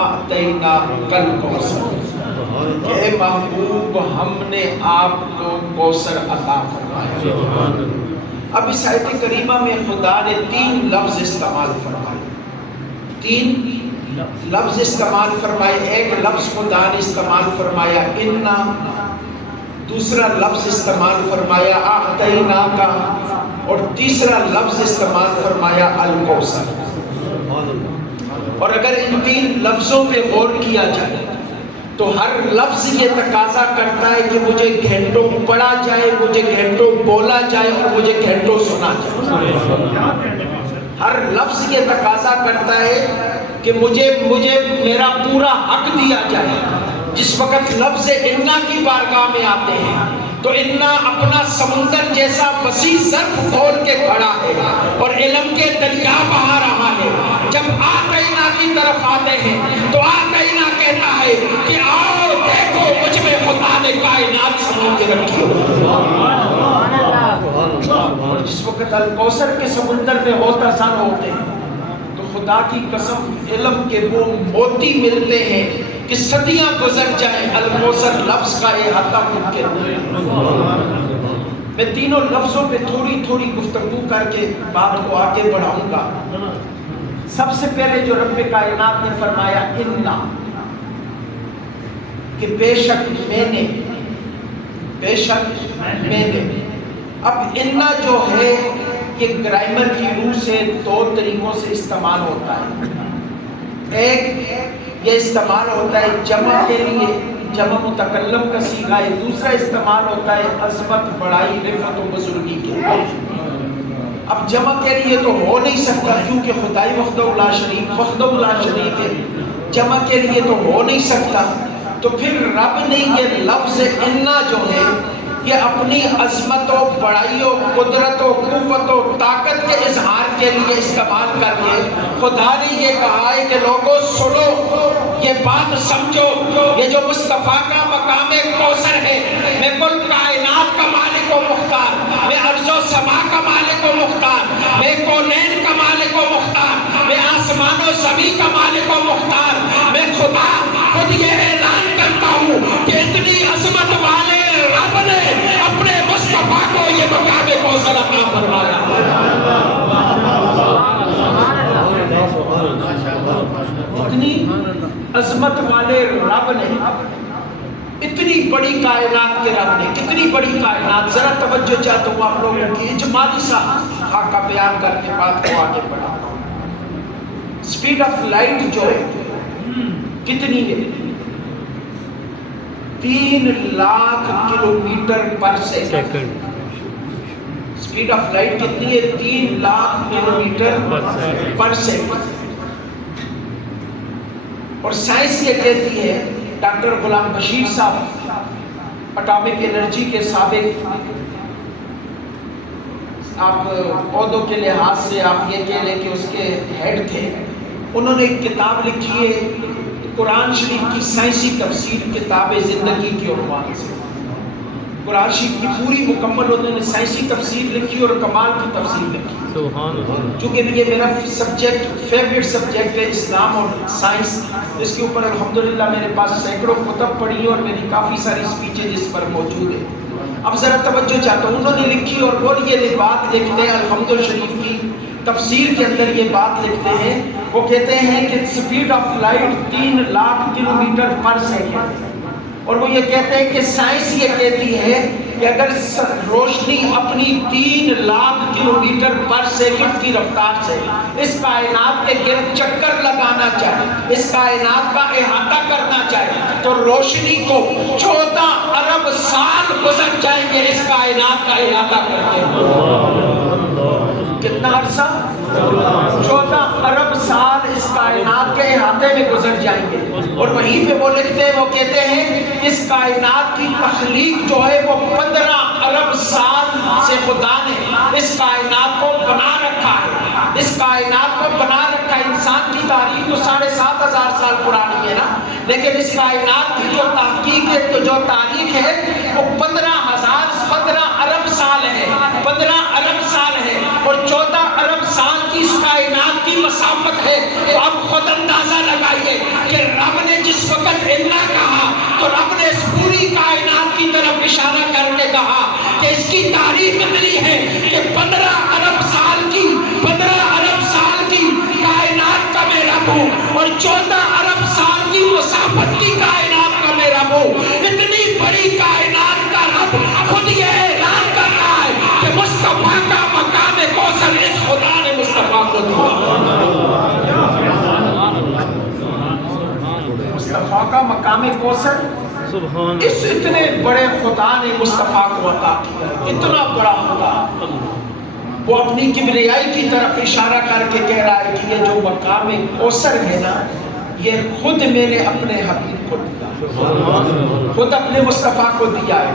اعطیناک الکوثر، اے محبوب ہم نے آپ کو کوثر عطا فرمایا۔ اب اس آیت کریمہ میں خدا نے 3 لفظ استعمال فرمائے، 3 لفظ استعمال فرمائے۔ ایک لفظ خدا نے استعمال فرمایا انا، دوسرا لفظ استعمال فرمایا اعطیناک، اور تیسرا لفظ استعمال فرمایا الکوثر۔ اور اگر ان 3 لفظوں پہ غور کیا جائے تو ہر لفظ یہ تقاضا کرتا ہے کہ مجھے گھنٹوں پڑھا جائے، مجھے گھنٹوں بولا جائے اور مجھے گھنٹوں سنا جائے۔ ہر لفظ یہ تقاضا کرتا ہے کہ مجھے میرا پورا حق دیا جائے۔ جس وقت لفظ انا کی بارگاہ میں آتے ہیں تو انا اپنا سمندر جیسا وسیع ظرف کھول کے کھڑا ہے اور علم کے دریا بہا رہا ہے۔ جب آتینا کی طرف آتے ہیں تو آتینا کہتا ہے کہ آؤ دیکھو مجھ میں خدا نے کائنات سمو کے رکھی ہو۔ اور جس وقت الکوثر کے سمندر میں غوطہ ہوتے ہیں تو خدا کی قسم علم کے وہ موتی ملتے ہیں کہ صدیاں گزر جائیں الکوثر لفظ کا احاطہ ممکن نہیں۔ میں تینوں لفظوں پہ تھوڑی تھوڑی گفتگو کر کے بات کو آگے بڑھاؤں گا۔ سب سے پہلے جو رب کائنات نے فرمایا انا، کہ بے شک میں نے، بے شک میں نے۔ اب انا جو ہے یہ گرامر کی روح سے 2 طریقوں سے استعمال ہوتا ہے۔ ایک یہ استعمال ہوتا ہے جمع کے لیے، جمع متکلم کا صیغہ ہے۔ دوسرا استعمال ہوتا ہے عظمت، بڑائی، رفعت و بزرگی کے لیے۔ اب جمع کے لیے تو ہو نہیں سکتا کیونکہ خدائی وحدہ لا شریک ہے، جمع کے لیے تو ہو نہیں سکتا۔ تو پھر رب نے یہ لفظ انا جو ہے یہ اپنی عظمت و بڑائی و قدرت و قوت و طاقت کے اظہار کے لیے استعمال کر کے خدا نے یہ کہا ہے کہ لوگوں سنو، یہ بات سمجھو، یہ جو مصطفیٰ کا مقام کوثر ہے، میں کل کائنات کا مالک و مختار، میں ارض و سما کا مالک و مختار، میں کونین کا مالک و مختار، میں آسمان و زمین کا مالک و مختار، میں خدا خود یہ اعلان کرتا ہوں کہ اتنی عظمت والے رب نے اپنے مصطفیٰ کو یہ مقام کوثر عطا فرمایا۔ اتنی عظمت والے رب نے، اتنی بڑی کائنات کے رب نے، کتنی بڑی کائنات، ذرا توجہ چاہتا ہوں آپ لوگوں کی، اجمالی سا خاکہ بیان کر کے بات کو آگے بڑھاتا ہوں۔ سپیڈ آف لائٹ جو ہے کتنی ہے؟ 3 lakh kilometre per second. Speed of light کتنی ہے؟ 3 لاکھ کلومیٹر پر سیکنڈ۔ اور سائنس یہ کہتی ہے، ڈاکٹر غلام بشیر صاحب اٹامک انرجی کے سابق، آپ عہدوں کے لحاظ سے آپ یہ کہہ لیں کہ اس کے ہیڈ تھے، انہوں نے ایک کتاب لکھی ہے قرآن شریف کی سائنسی تفسیر، کتاب زندگی کے عنوان سے۔ قرآن شریف کی پوری مکمل انہوں نے سائنسی تفسیر لکھی اور کمال کی تفسیر لکھی۔ چونکہ یہ میرا فیوریٹ سبجیکٹ ہے، اسلام اور سائنس، اس کے اوپر الحمدللہ میرے پاس سینکڑوں کتب پڑھی اور میری کافی ساری اسپیچیں جس پر موجود ہیں۔ اب ذرا توجہ چاہتا ہوں، انہوں نے لکھی اور وہ یہ بات لکھتے ہیں الحمد شریف کی تفسیر کے اندر یہ بات لکھتے ہیں، وہ کہتے ہیں کہ speed of light 3 lakh kilometre per second, اور وہ یہ کہتے ہیں کہ سائنس یہ کہتی ہے کہ اگر روشنی اپنی 3 لاکھ کلومیٹر پر سیکنڈ کی رفتار سے اس کائنات کے گرد چکر لگانا چاہے، اس کائنات کا احاطہ کرنا چاہے، تو روشنی کو 14 ارب سال گزر جائیں گے اس کائنات کا احاطہ کرتے ہوئے۔ کتنا عرصہ؟ 14 ارب سال اس کائنات کے احاطے میں گزر جائیں گے۔ اور وہیں پہ وہ لکھتے ہیں، وہ کہتے ہیں کہ اس کائنات کی تخلیق جو ہے وہ 15 ارب سال سے خدا نے اس کائنات کو بنا رکھا ہے، اس کائنات کو بنا رکھا ہے۔ انسان کی تاریخ تو 7,500 سال پرانی ہے نا، لیکن اس کائنات کی جو تحقیق ہے، تو جو تاریخ ہے وہ 15 ارب سال ہے، 15 ارب سال ہے، اور 14 ارب سال کی اس کائنات کی مسافت ہے، تو آپ خود اندازہ لگائیے کہ رب نے جس وقت انا کہا تو رب نے اس پوری کائنات کی طرف اشارہ کر کے کہا کہ اس کی تعریف اتنی ہے کہ 15 ارب سال کی کائنات کا میں رب ہوں، اور 14 ارب سال کی مسافت کی کائنات کا میں رب ہوں۔ اتنی بڑی کائنات کا رب خود یہ اعلان کر رہا ہے کہ مصطفیٰ کا مقام کوثر اس خدا نے مصطفیٰ کو دیا۔ مصطفیٰ کا مقام کوثر اس اتنے بڑے خدا نے مصطفیٰ کو عطا کیا، اتنا بڑا خدا۔ وہ اپنی کبریائی کی طرف اشارہ کر کے کہہ رہا ہے کہ یہ جو مقام کوثر ہے نا، یہ خود میں نے اپنے حبیب کو دیا، خود اپنے مصطفیٰ کو دیا ہے،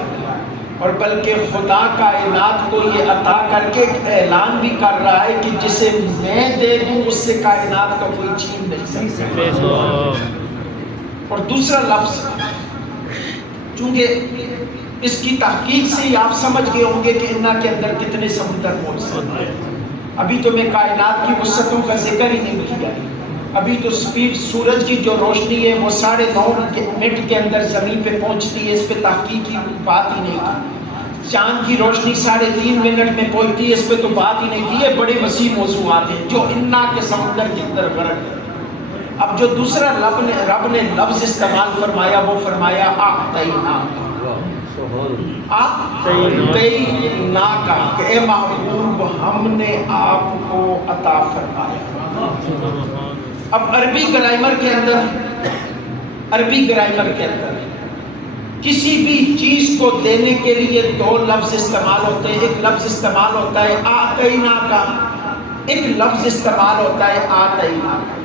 اور بلکہ خدا کائنات کو یہ عطا کر کے اعلان بھی کر رہا ہے کہ جسے میں دے دوں اس سے کائنات کا کوئی چھین نہیں سکتا۔ اور دوسرا لفظ، چونکہ اس کی تحقیق سے ہی آپ سمجھ گئے ہوں گے کہ انا کے اندر کتنے سمندر موجود ہیں۔ ابھی تو میں کائنات کی وسعتوں کا ذکر ہی نہیں کیا، ابھی تو سپیڈ سورج کی جو روشنی ہے وہ 9.5 منٹ کے اندر زمین پہ پہنچتی ہے، اس پہ تحقیق کی بات ہی نہیں کی۔ چاند کی روشنی 3.5 منٹ میں پہنچتی ہے، اس پہ تو بات ہی نہیں کی۔ یہ بڑے وسیع موضوعات ہیں جو انا کے سمندر کے اندر غرق ہے۔ اب جو دوسرا رب نے لفظ استعمال فرمایا وہ فرمایا اعطینا، اعطینا کا کہ اے محبوب ہم نے آپ کو عطا فرمایا۔ اب عربی گرامر کے اندر کسی بھی چیز کو دینے کے لیے 2 لفظ استعمال ہوتے ہیں۔ ایک لفظ استعمال ہوتا ہے اعطینا کا، ایک لفظ استعمال ہوتا ہے اعطینا کا۔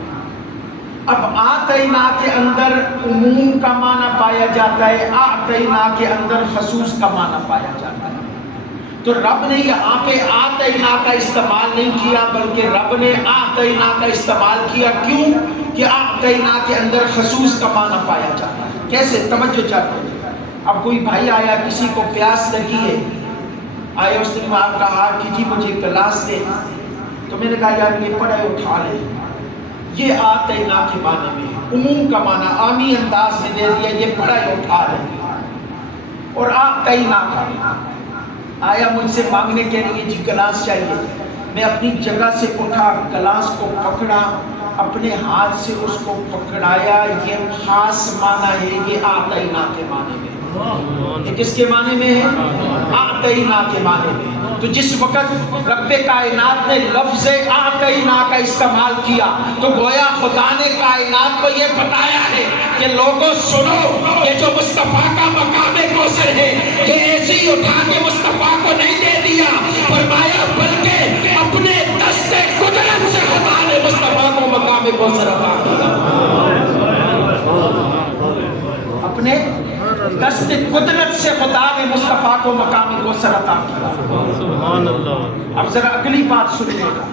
اب اعطینا کے اندر عموم کا معنی پایا جاتا ہے، اعطینا کے اندر خصوص کا معنی پایا جاتا ہے۔ تو رب نے یہاں پہ اعطینا کا استعمال نہیں کیا، بلکہ رب نے اعطینا کا استعمال کیا۔ کیوں؟ کہ اعطینا کے اندر خصوص کا معنی پایا جاتا ہے۔ کیسے؟ توجہ چاہتے ہیں۔ اب کوئی بھائی آیا، کسی کو پیاس لگی ہے، آیا اس نے آپ کہا کہ جی مجھے گلاس دے، تو میں نے کہا یار یہ پڑے اٹھا لے۔ یہ اعطینا کے معنی میں ہے، عموم کا معنی عامی انداز میں دے دیا، یہ پڑا ہی اٹھا لے۔ اور اعطینا کا آیا مجھ سے مانگنے کے لیے جی گلاس چاہیے، میں اپنی جگہ سے اٹھا، گلاس کو پکڑا، اپنے ہاتھ سے اس کو پکڑایا، یہ خاص معنی ہے، یہ اعطینا کے معنی میں۔ یہ کس کے معنی میں ہے؟ اعطینا کے معنی میں۔ تو جس وقت رب کائنات نے لفظ اعطینا کا استعمال کیا تو گویا خدا نے کائنات کو یہ بتایا ہے کہ لوگوں سنو، یہ جو مصطفیٰ کا مقام کوثر ہے یہ ایسے ہی اٹھا کے مصطفیٰ کو نہیں دے دیا، فرمایا بلکہ اپنے دست قدرت سے خدا نے مصطفیٰ کو مقام کوثر عطا کیا۔ اپنے دست قدرت سے خدا نے مصطفیٰ کو مقام کوثر عطا کیا۔ سبحان اللہ۔ اب ذرا اگلی بات سنیے گا،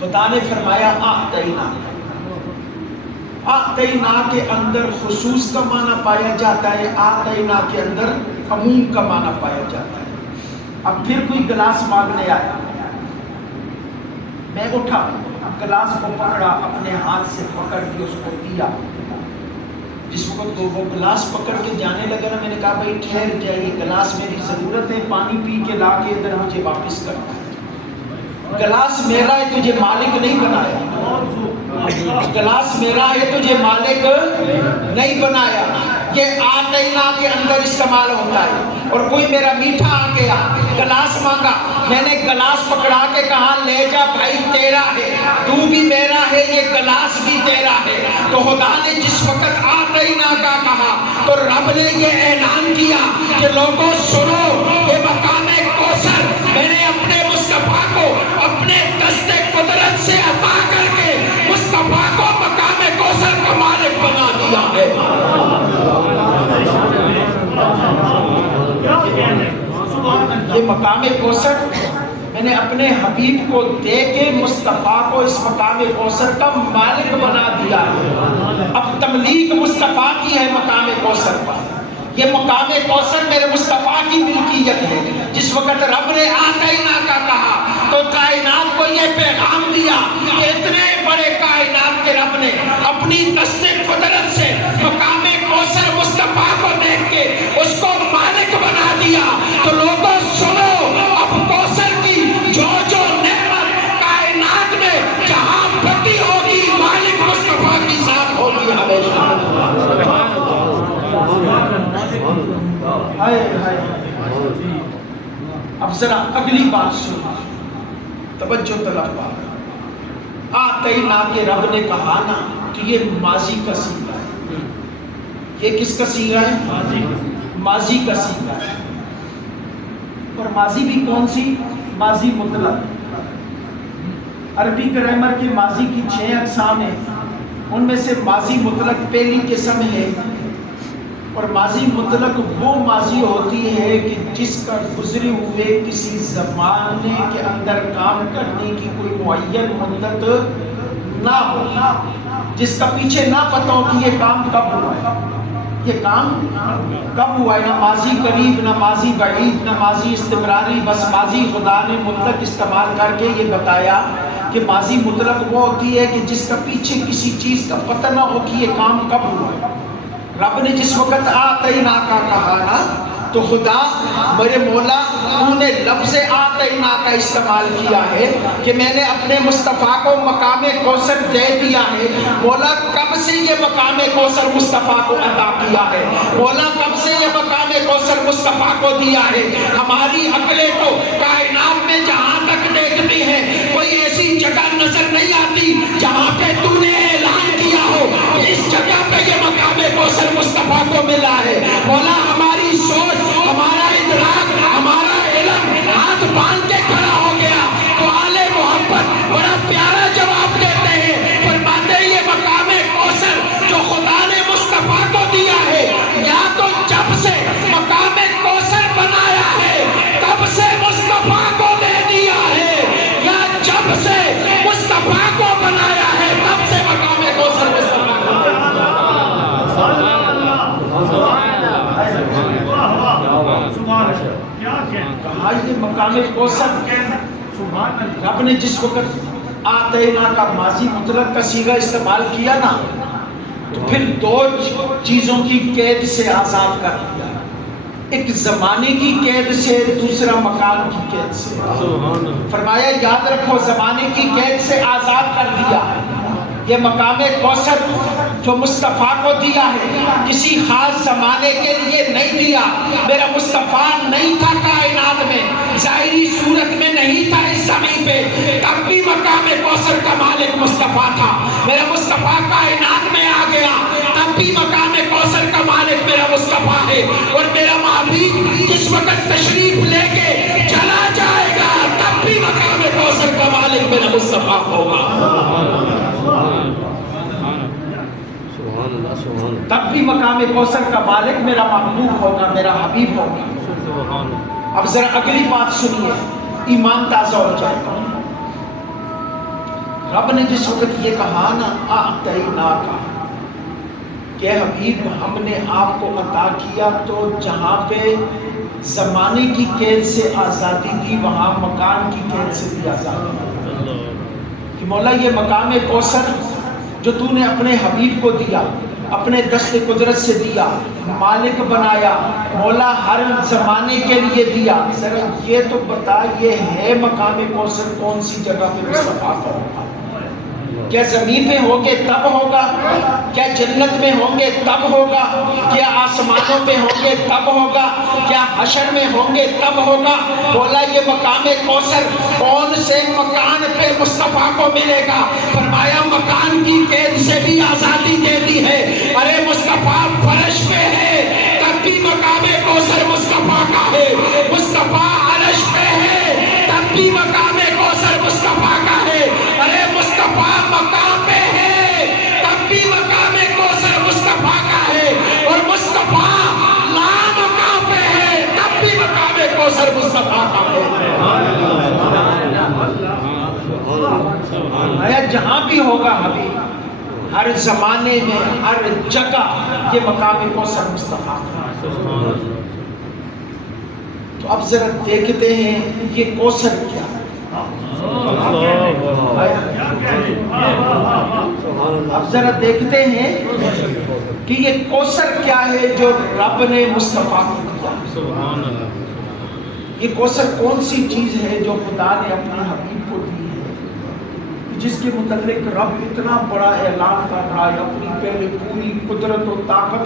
خدا نے فرمایا اعطینا، اعطینا کے اندر خصوص کا معنی پایا جاتا ہے، اعطینا کے اندر عموم کا معنی پایا جاتا ہے۔ اب پھر کوئی گلاس مانگنے آیا، میں اٹھا، گلاس کو پکڑا، اپنے ہاتھ سے پکڑ کے اس کو پیا۔ جس وقت وہ گلاس پکڑ کے جانے لگا نا، میں نے کہا بھائی ٹھہر جائیے، گلاس میری ضرورت ہے، پانی پی کے لا کے ادھر مجھے واپس کرنا ہے۔ گلاس میرا ہے، تجھے مالک نہیں بنایا۔ گلاس میرا ہے، تجھے مالک نہیں بنایا۔ یہ اعطینا کے اندر استعمال ہوتا ہے۔ اور کوئی میرا میٹھا آ گیا، گلاس مانگا، میں نے گلاس پکڑا کے کہا لے جا بھائی تیرا ہے، تو بھی میرا ہے، یہ گلاس بھی تیرا ہے۔ تو خدا نے جس وقت اعطینا کا کہا تو رب نے یہ اعلان کیا کہ لوگوں سنو، یہ مقام کوثر میں نے اپنے مصطفیٰ کو اپنے دست قدرت سے عطا کر کے مصطفیٰ کو مقام کوثر کا مالک بنا دیا ہے۔ یہ مقام کوثر میں نے اپنے حبیب کو دے کے مصطفیٰ کو اس مقام کوثر کا مالک بنا دیا ہے۔ اب تملیک مصطفیٰ کی ہے مقام کوثر پر، یہ مقام کوثر میرے مصطفیٰ کی ملکیت ہے۔ جس وقت رب نے اعطینا کا کہا تو کائنات کو یہ پیغام دیا کہ اتنے بڑے کائنات کے رب نے اپنی دست قدرت سے مقام کوثر مصطفیٰ کو دیکھ کے اس کو مالک بنا دیا. تو لوگوں سنو، اب کوثر کی جو نعمت کائنات میں جہاں بڑی ہوگی مالک مصطفیٰ کی ذات ہوگی ہمیشہ. اب ذرا اگلی بات سنو، توجہ طلب بات. آتینا کے رب نے کہا نا کہ یہ ماضی کا صیغہ ہے. یہ کس کا صیغہ ہے؟ ماضی کا صیغہ ہے. اور ماضی بھی کون سی؟ ماضی مطلق. عربی گرامر کے ماضی کی 6 اقسام ہیں. ان میں سے ماضی مطلق پہلی قسم ہے. اور ماضی مطلق وہ ماضی ہوتی ہے کہ جس کا گزرے ہوئے کسی زمانے کے اندر کام کرنے کی کوئی معین مدت نہ ہو، جس کا پیچھے نہ پتہ ہو کہ یہ کام کب ہوا ہے. یہ کام کب ہوا ہے، نہ ماضی قریب، نہ ماضی بعید، نہ ماضی استمراری. بس ماضی خدا نے مطلق استعمال کر کے یہ بتایا کہ ماضی مطلق وہ ہوتی ہے کہ جس کا پیچھے کسی چیز کا پتہ نہ ہو کہ یہ کام کب ہوا ہے. رب نے جس وقت آتینا کا کہا نا تو خدا میرے مولا انہوں نے لفظ آتینا کا استعمال کیا ہے کہ میں نے اپنے مصطفیٰ کو مقام کوثر دے دیا ہے. مولا کب سے یہ مقام کوثر مصطفیٰ کو عطا کیا ہے؟ مولا کب سے یہ مقام کوثر مصطفیٰ کو دیا ہے؟ ہماری عقلیں تو کائنات میں جہاں تک دیکھتی ہیں کوئی ایسی جگہ نظر نہیں آتی جہاں پہ تو نے اعلان کیا ہو کہ اس جگہ پہ یہ مقام کوثر مصطفیٰ کو ملا ہے. مولا ہماری سوچ، ہمارا ادراک، ہمارا علم ہاتھ باندھ کے کھڑا ہو گیا. تو آل محبت بڑا پیارا جواب دیتے ہیں، فرماتے ہیں یہ مقام کوثر جو خدا نے مصطفیٰ کو دیا ہے، یا تو جب سے مقام کوثر بنایا ہے تب سے مصطفیٰ کو دے دیا ہے، یا جب سے مصطفیٰ کو بنایا ہے تب سے مقام کوثر مصطفیٰ کو دے دیا. کہا یہ مقام کوثر رب نے جس وقت آتینا کا ماضی مطلق کا صیغہ استعمال کیا نا تو پھر 2 چیزوں کی قید سے آزاد کر دیا. ایک زمانے کی قید سے، دوسرا مکان کی قید سے. فرمایا یاد رکھو زمانے کی قید سے آزاد کر دیا. یہ مقام کوثر جو مصطفیٰ کو دیا ہے کسی خاص زمانے کے لیے نہیں دیا. میرا مصطفیٰ نہیں تھا کائنات میں، ظاہری صورت میں نہیں تھا اس زمین پہ، تب بھی مقام کوثر کا مالک مصطفیٰ تھا. میرا مصطفیٰ کائنات میں آ گیا تب بھی مقام کوثر کا مالک میرا مصطفیٰ ہے. اور میرا محبوب جس وقت تشریف لے کے چلا جائے گا تب بھی مقام کوثر کا مالک میرا مصطفیٰ ہوگا. تب بھی مقام کوثر کا مالک میرا محبوب ہوگا، میرا حبیب ہوگا. اب ذرا اگلی بات سنیے، ایمان تازہ ہو جائے گا. رب نے جس وقت یہ کہا نا آتینا کا کہ حبیب ہم نے آپ کو عطا کیا، تو جہاں پہ زمانے کی قید سے آزادی دی وہاں مکان کی قید سے بھی آزادی دی. کہ مولا یہ مقام کوثر جو تو نے اپنے حبیب کو دیا، اپنے دست قدرت سے دیا، مالک بنایا، مولا ہر زمانے کے لیے دیا. ذرا یہ تو بتا یہ ہے مقام کوثر کون سی جگہ پہ مصطفیٰ کا ہوگا؟ کیا زمین پہ ہوگے تب ہوگا؟ کیا جنت میں ہوں گے تب ہوگا؟ کیا آسمانوں پہ ہوں گے تب ہوگا؟ کیا حشر میں ہوں گے تب ہوگا؟ بولا یہ مقام کوثر کون سے مکان پہ مصطفیٰ کو ملے گا؟ فرمایا مکان کی قید سے بھی آزادی دے دی ہے. ارے مصطفیٰ فرش پہ ہے تب بھی مقام کوثر مصطفیٰ کا ہے. مصطفیٰ عرش پہ ہے تب بھی مقام کوثر مصطفیٰ کا ہے. ارے مصطفیٰ مقام پہ ہے تب بھی مقام کوثر مصطفیٰ کا ہے. اور مصطفیٰ لا مقام پہ ہے تب بھی مقام کوثر مصطفیٰ کا ہے. جہاں بھی ہوگا حبیب، ہر زمانے میں ہر جگہ یہ مقام کوثر مصطفیٰ کا. تو اب ذرا دیکھتے ہیں یہ کوثر کیا ہے. اب ذرا دیکھتے ہیں کہ یہ کوثر کیا ہے جو رب نے مصطفیٰ کو دیا. یہ کوثر کون سی چیز ہے جو خدا نے اپنے حبیب کو دی ہے، جس کے متعلق رب اتنا بڑا اعلان کر رہا ہے اپنی پہلے پوری قدرت و طاقت